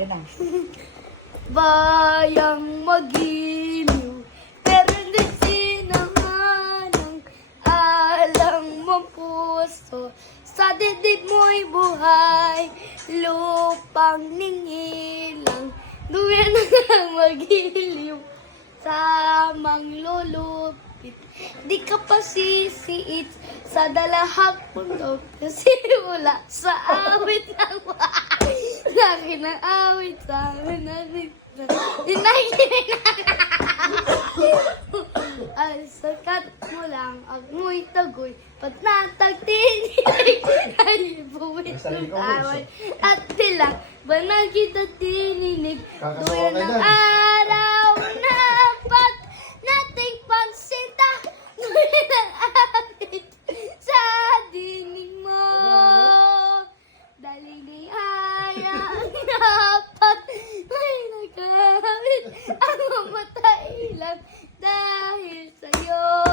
Yan na. Bayang magiliw, pero hindi sinanganang alang mong puso. Sa dibdib mo'y buhay, lupang ningilang, duyan ng magiliw, samang lulupit. Di ka pa sisiit sa dalahag pundo, kasi wala sa awit ng laki ng awit sa amin natin. Ay, sakat mo lang, agmoy tagoy, pag natagtinilig, ay buwit ng taway. At tila, banal kita tininig, duyan ng araw na ba't nating pansinta, duyan ng awit sa dinig mo. Dali ni hayang dapat may nagkawit ang mamatay lang dahil sa'yo.